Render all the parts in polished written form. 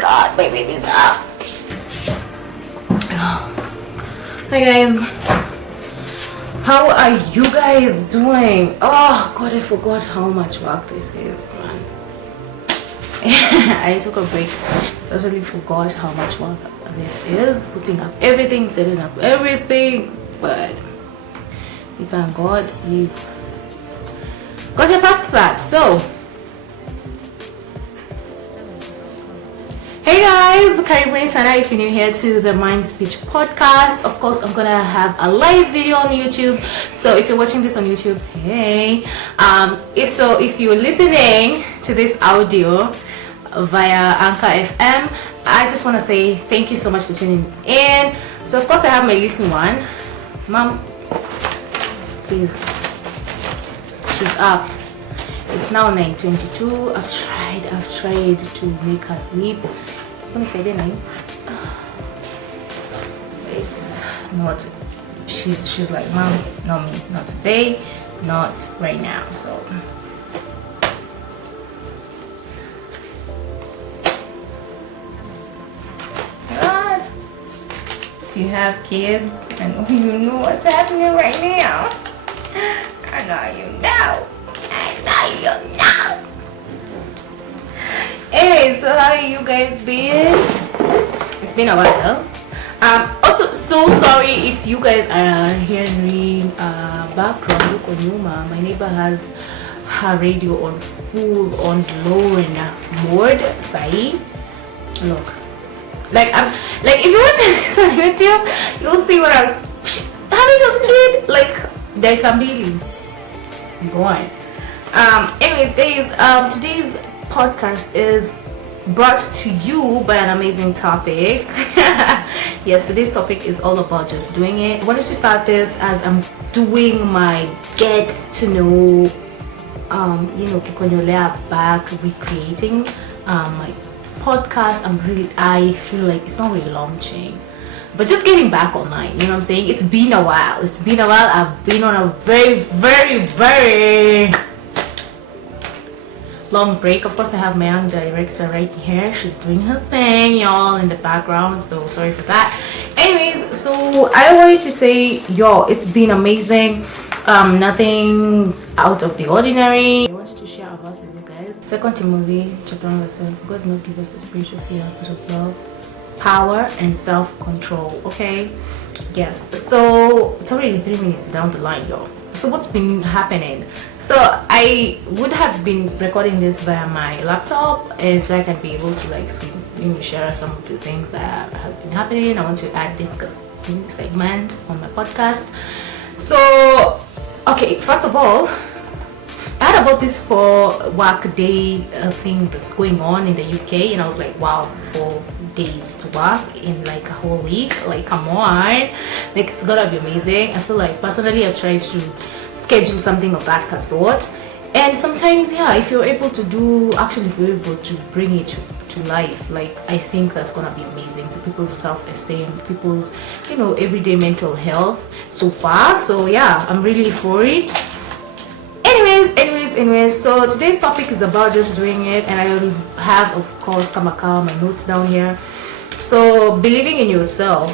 god, my baby's up. Hi guys, how are you guys doing? Oh god, I forgot how much work this is, man. I took a break, totally forgot how much work this is, putting up everything, setting up everything, but we thank God we've got past that. So hey guys, Karibuni sana if you're new here to the Mind Speech podcast. Of course, I'm gonna have a live video on YouTube, so if you're watching this on YouTube, hey, if you're listening to this audio via Anchor FM, I just want to say thank you so much for tuning in. So of course I have my little one, mom, please, she's up. It's now 9:22. I've tried to make her sleep. Let me say the name. It's not. She's like, mom, not me, not today, not right now. So God, if you have kids and you know what's happening right now, I know you know. Hey, so how you guys been? It's been a while. Also, so sorry if you guys are hearing background look on Yuma. My neighbor has her radio on full on low mode. Sai, look, like I'm like if you watch this on YouTube, you'll see what I was having a kid. Like they can be going. Anyways guys, today's podcast is brought to you by an amazing topic. Yes, today's topic is all about just doing it. I wanted to start this as I'm doing my get to know Kikonyolea back, recreating my podcast. I feel like it's not really launching, but just getting back online, you know what I'm saying? It's been a while. I've been on a very, very, very long break. Of course, I have my young director right here. She's doing her thing, y'all, in the background, so sorry for that. Anyways, so I wanted to say, yo, it's been amazing. Nothing's out of the ordinary. I wanted to share a verse with you guys. 2 Timothy chapter 1 verse 7. God not give us a spiritual fear, but of love, power, and self-control. Okay, yes, so it's already 3 minutes down the line, y'all. So what's been happening? So I would have been recording this via my laptop, and so I can be able to like share some of the things that have been happening. I want to add this segment on my podcast. So okay, first of all, I heard about this for work day thing that's going on in the UK, and I was like, wow, 4 days to work in like a whole week, like come on, like it's gonna be amazing. I feel like personally I've tried to schedule something of that sort, and sometimes if you're able to bring it to life, like I think that's gonna be amazing to people's self-esteem, people's everyday mental health so far. So yeah, I'm really for it. Anyways, so today's topic is about just doing it, and I will have, of course, my notes down here. So believing in yourself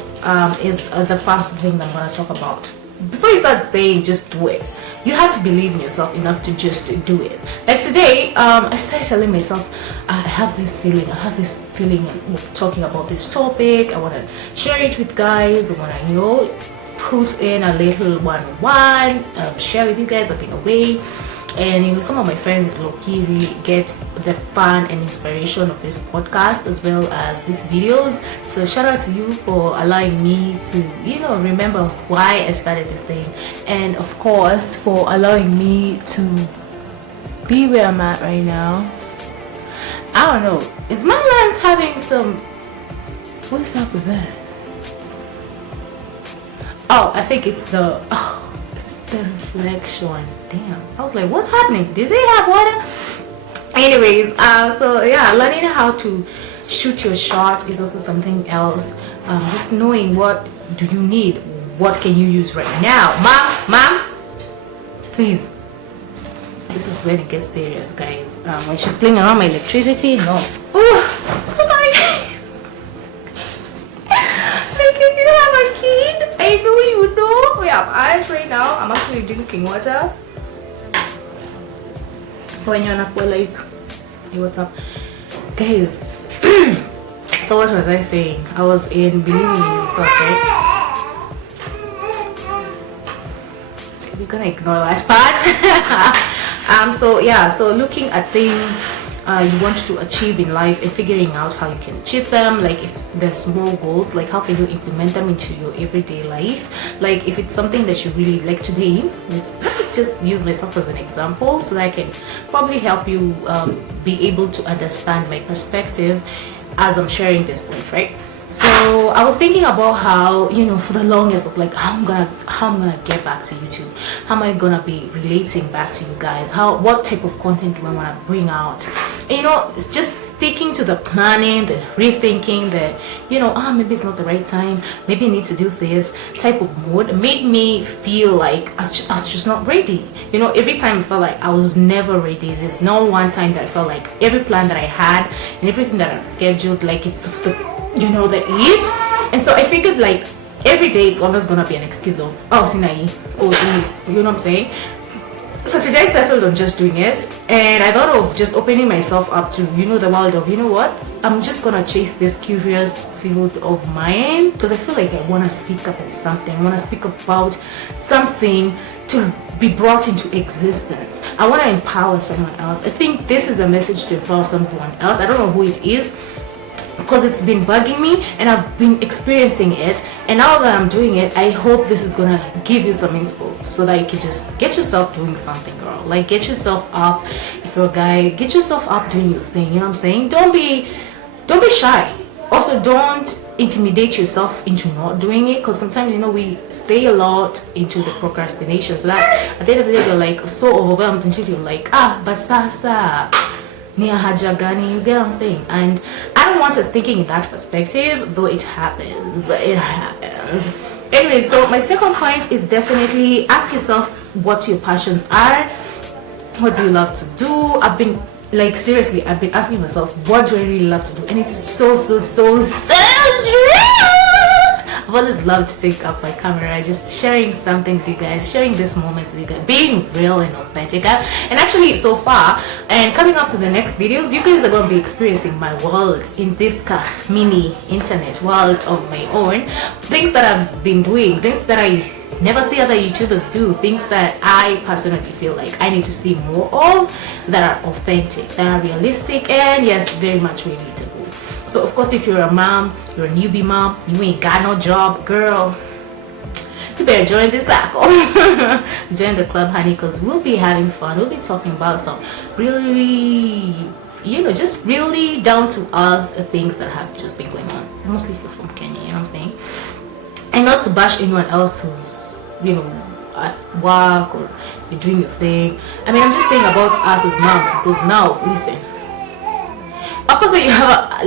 is the first thing that I'm going to talk about. Before you start saying just do it, you have to believe in yourself enough to just do it. Like today, I started telling myself, I have this feeling of talking about this topic. I want to share it with guys. I want to put in a little one-on-one, share with you guys. I've been away, and some of my friends really get the fun and inspiration of this podcast as well as these videos. So shout out to you for allowing me to remember why I started this thing, and of course for allowing me to be where I'm at right now. I don't know, is my lens having some, what's up with that? Oh, I think it's the reflection. Damn, I was like, what's happening? Does it have water? Anyways, so yeah, learning how to shoot your shot is also something else. Just knowing what do you need, what can you use right now. Mom, please. This is when it gets serious, guys. When she's playing around my electricity, no. Oh, so sorry. now. I'm actually drinking water. When you're not like, hey, what's up, guys? So what was I saying? I was in believing in yourself, right? We're gonna ignore that part. So yeah, so looking at things you want to achieve in life and figuring out how you can achieve them. Like if there's small goals, like how can you implement them into your everyday life? Like if it's something that you really like today, let me just use myself as an example so that I can probably help you be able to understand my perspective as I'm sharing this point, right? So I was thinking about how, you know, for the longest, like how I'm gonna get back to YouTube, how am I gonna be relating back to you guys, what type of content do I want to bring out, and, you know, it's just sticking to the planning, the rethinking, the, you know, maybe it's not the right time, maybe I need to do this type of mood made me feel like I was just not ready. You know, every time I felt like I was never ready. There's no one time that I felt like every plan that I had and everything that I scheduled, like it's the, you know, the eat. And so I figured like every day it's always gonna be an excuse of, oh Sinai, oh this, you know what I'm saying? So today I settled on just doing it, and I thought of just opening myself up to, you know, the world of, you know what, I'm just gonna chase this curious field of mine because I feel like I want to speak about something. I want to speak about something to be brought into existence. I want to empower someone else. I think this is a message to empower someone else. I don't know who it is, because it's been bugging me and I've been experiencing it, and now that I'm doing it, I hope this is gonna give you some inspo so that you can just get yourself doing something, girl. Like get yourself up. If you're a guy, get yourself up doing your thing, you know what I'm saying? Don't be shy. Also, don't intimidate yourself into not doing it, because sometimes, you know, we stay a lot into the procrastination, so that at the end of the day you're like so overwhelmed until you're like, but sasa Nia haja gani, you get what I'm saying? And I don't want us thinking in that perspective, though it happens. Anyway, so my second point is definitely ask yourself what your passions are. What do you love to do? I've been asking myself, what do I really love to do? And it's so I've always loved to take up my camera, just sharing something with you guys, sharing this moment with you guys, being real and authentic. And actually, so far, and coming up with the next videos, you guys are going to be experiencing my world in this mini internet world of my own. Things that I've been doing, things that I never see other YouTubers do, things that I personally feel like I need to see more of, that are authentic, that are realistic, and yes, very much relatable. So of course, if you're a mom, you're a newbie mom, you ain't got no job, girl, you better join this circle. Join the club, honey, because we'll be having fun. We'll be talking about some really, you know, just really down to earth things that have just been going on, mostly if you're from Kenya, you know what I'm saying? And not to bash anyone else who's, you know, at work or you're doing your thing. I mean, I'm just saying about us as moms, because now, listen, of course, you have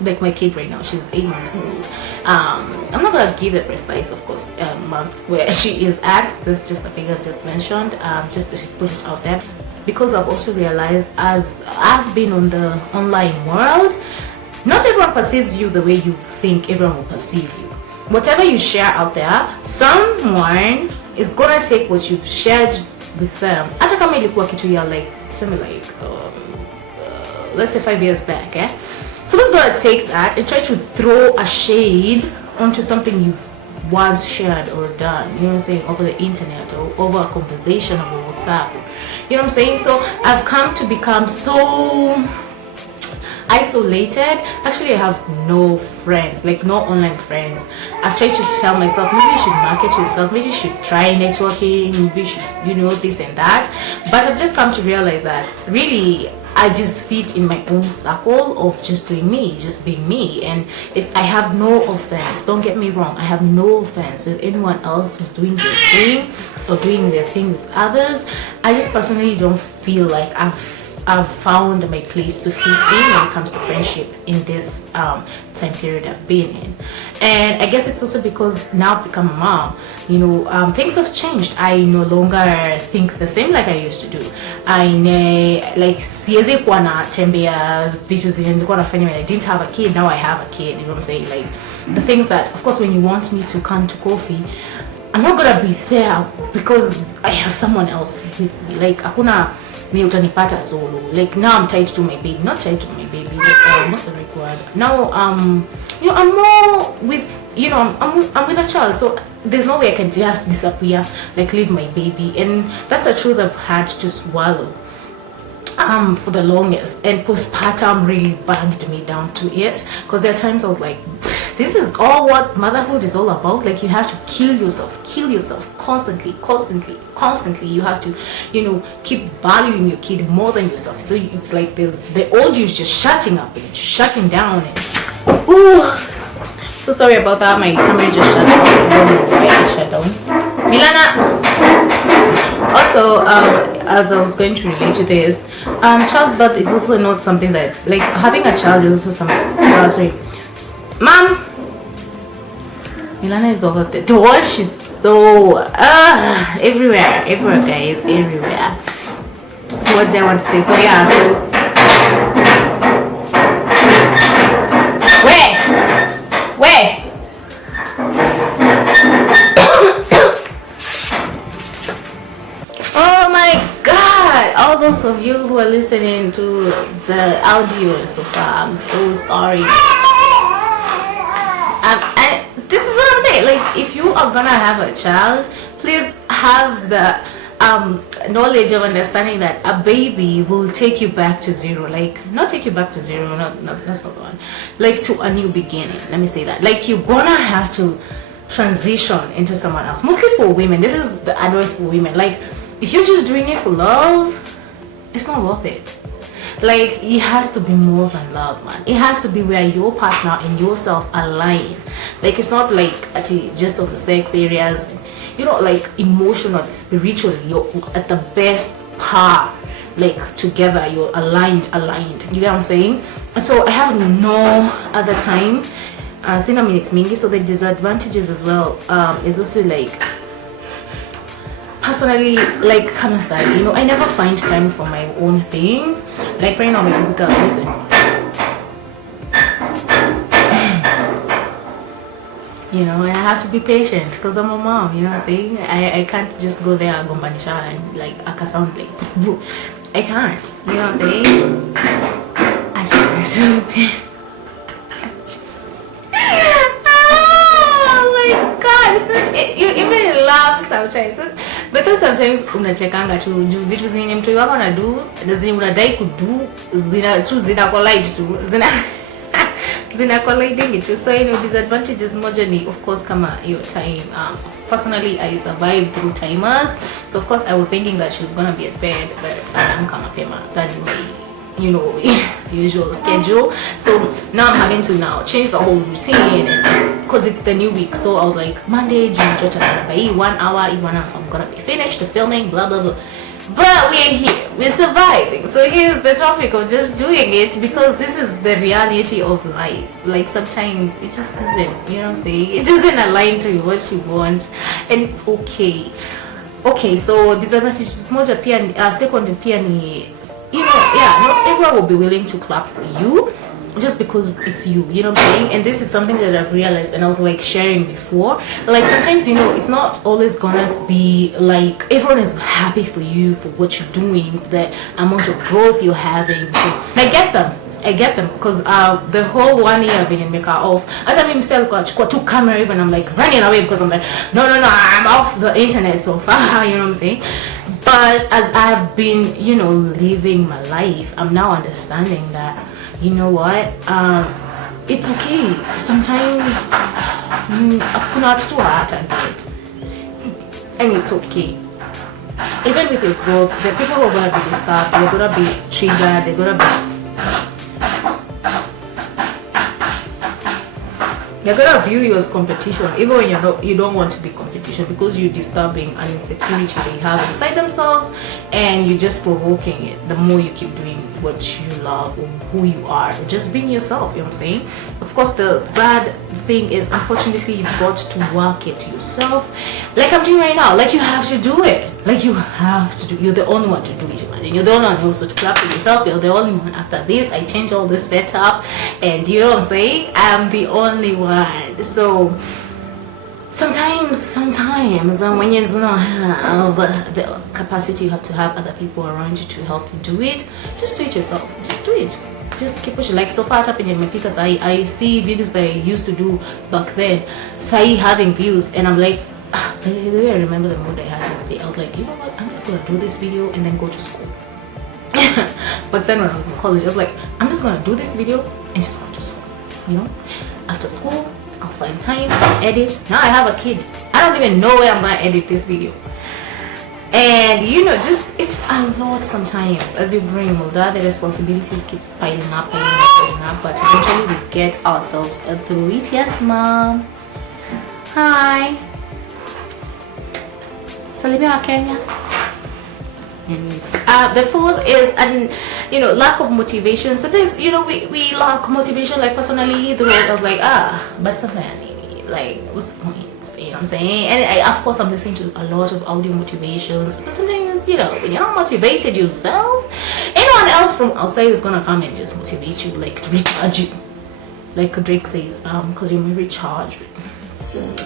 like my kid right now, she's 8 months old. I'm not gonna give the precise, of course, month where she is at. This is just a figure I just mentioned, just to put it out there, because I've also realized, as I've been on the online world, not everyone perceives you the way you think everyone will perceive you. Whatever you share out there, someone is gonna take what you've shared with them. Acha kama ilikuwa kitu ya like let's say 5 years back, someone's gonna take that and try to throw a shade onto something you've once shared or done, you know what I'm saying, over the internet or over a conversation over WhatsApp, you know what I'm saying? So I've come to become so isolated. Actually, I have no friends, like no online friends. I've tried to tell myself, maybe you should market yourself, maybe you should try networking, maybe you should, you know, this and that. But I've just come to realize that really I just fit in my own circle of just doing me, just being me. And I have no offense, don't get me wrong, I have no offense with anyone else who's doing their thing or doing their thing with others. I just personally don't feel like I've found my place to fit in when it comes to friendship in this time period I've been in. And I guess it's also because now I've become a mom, you know, things have changed. I no longer think the same like I used to do. Like siwezi kuwa natembea vitu zile nilikuwa nafanya when I didn't have a kid. Now I have a kid, you know what I'm saying? Like the things that, of course, when you want me to come to coffee, I'm not gonna be there because I have someone else with me. Like hakuna me utanipata solo. Like now I'm tied to my baby, not tied to my baby. Like most of the word. Now I'm more with I'm with a child, so there's no way I can just disappear, like leave my baby, and that's a truth I've had to swallow for the longest. And postpartum really banged me down to it, because there are times I was like, this is all what motherhood is all about. Like you have to kill yourself constantly. You have to keep valuing your kid more than yourself. So it's like there's the old you is just shutting up and shutting down, and ooh, so sorry about that. My camera just shut down. I don't know why it shut down. Milana. Also, as I was going to relate to this, childbirth is also not something that, like, having a child is also something. Sorry, mom. Milana is over the door. She's so everywhere, guys, everywhere. So what do I want to say? So yeah, so where? Oh my God! All those of you who are listening to the audio so far, I'm so sorry. This is what I'm saying. Like, if you are gonna have a child, please have the knowledge of understanding that a baby will take you back to zero. Like, not take you back to zero, not that's not the one. Like, to a new beginning. Let me say that. Like, you're gonna have to transition into someone else. Mostly for women. This is the advice for women. Like, if you're just doing it for love, it's not worth it. Like, it has to be more than love, man. It has to be where your partner and yourself align. Like, it's not like just on the sex areas, like emotionally, spiritually, you're at the best par, like together, you're aligned. You get what I'm saying? So I have no other time. Sina minutes mingi. So the disadvantages as well is also like, personally, like, come aside, I never find time for my own things. Like right now, my baby girl, listen. And I have to be patient because I'm a mom, you know what I'm saying? I can't just go there and gombanisha and like aka sound like I can't, you know what I'm saying? I just have to be patient. Oh my God, so you even laugh sometimes. But then sometimes unachekanga tu vitu zenye mtu wako anadu na zenye unadai kudu zina collide tu zina colliding tu. So disadvantages moja ni of course kama your time. Personally, I survived through timers, so of course I was thinking that she was gonna be at bed, but I'm kama pema than my usual schedule. So now I'm having to change the whole routine, and because it's the new week. So I was like, Monday, June, by 1 hour, I'm gonna be finished the filming, blah blah blah. But we're here, we're surviving. So here's the topic of just doing it, because this is the reality of life. Like sometimes it just doesn't, you know what I'm saying? It doesn't align to what you want, and it's okay. Okay, so disadvantages moja pia, second pia ni, not everyone will be willing to clap for you just because it's you know what I'm saying? And this is something that I've realized, and I was like sharing before, like sometimes it's not always gonna be like everyone is happy for you for what you're doing, the amount of growth you're having. So I get them because the whole 1 year I've been in makeup off. As I mean, still got two camera, even I'm like running away because I'm like, no, I'm off the internet so far, you know what I'm saying? But as I've been, living my life, I'm now understanding that, what, it's okay. Sometimes it's too hard and it's okay. Even with your growth, the people who are gonna be disturbed, they're gonna be triggered, they're gonna view you as competition, even when you don't want to be competition, because you're disturbing an insecurity they have inside themselves, and you're just provoking it. The more you keep doing what you love or who you are, or just being yourself, you know what I'm saying? Of course, the bad thing is, unfortunately, you've got to work it yourself, like I'm doing right now. Like, you have to do it. Like, you have to do. You're the only one to do it. Imagine you're the only one also to clap for yourself. You're the only one. After this, I change all this setup, and you know what I'm saying? I'm the only one. So sometimes when you do not have the capacity, you have to have other people around you to help you do it. Just do it yourself. Just do it. Just keep pushing. Like so far up in my because I see videos that I used to do back then, say having views, and I'm like, by the way, I remember the mood I had this day. I was like, you know what, I'm just gonna do this video and then go to school. But then when I was in college, I was like, I'm just gonna do this video and just go to school. You know, after school I'll find time, edit. Now I have a kid. I don't even know where I'm gonna edit this video. And you know, just it's a lot sometimes. As you bring older, the responsibilities keep piling up, but eventually we get ourselves through it. Yes, mom. Hi. Salimia Kenya. The fourth is lack of motivation. Sometimes we lack motivation. Like personally, the road I was like but something like what's the point? You know what I'm saying? And of course I'm listening to a lot of audio motivations. But sometimes when you're not motivated yourself, anyone else from outside is gonna come and just motivate you, like recharge you. Like Drake says, because you're recharged.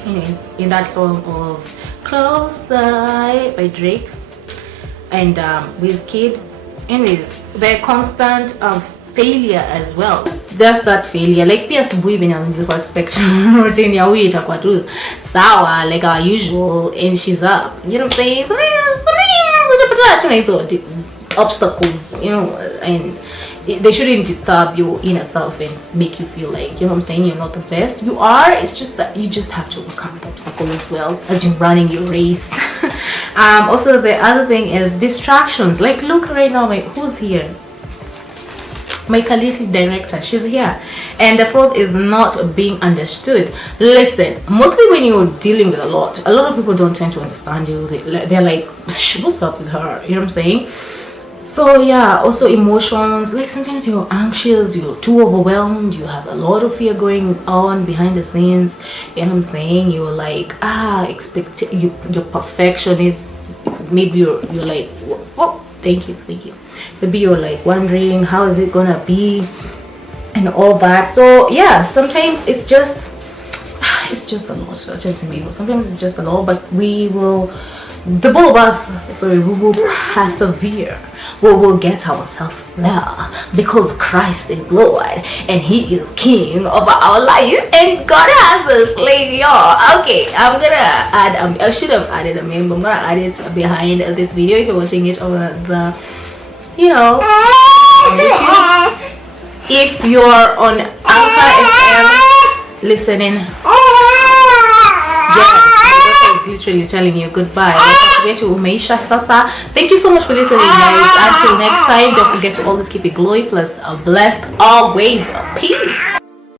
Anyways, in that song of Closer by Drake and Wizkid. Anyways, the constant failure as well. Just that failure. Like PS Buibin and expect routine ya we itakuwa tu sawa like our usual and she's up. You know what I'm saying? Sometimes obstacles, and they shouldn't disturb your inner self and make you feel like, you know what I'm saying, you're not the best. You are. It's just that you just have to overcome the obstacle as well as you're running your race. Also the other thing is distractions. Like look right now, who's here? My little director, she's here. And the fourth is not being understood. Listen, mostly when you're dealing with a lot of people don't tend to understand you. They're like, what's up with her, you know what I'm saying? So yeah, also emotions, like sometimes you're anxious, you're too overwhelmed, you have a lot of fear going on behind the scenes, you know what I'm saying? You're like your perfectionist. Maybe you're like, oh, thank you, maybe you're like wondering how is it gonna be and all that. So yeah, sometimes it's just a lot. Sometimes it's just a lot, but we will persevere. We will get ourselves there because Christ is Lord and He is King of our life and God has us, like y'all. Okay, I'm gonna add I should have added a meme, but I'm gonna add it behind this video if you're watching it over the on YouTube. If you're on Anchor FM listening, yes, literally telling you goodbye. Thank you so much for listening, guys. Until next time, don't forget to always keep it glowy plus blessed always. Peace.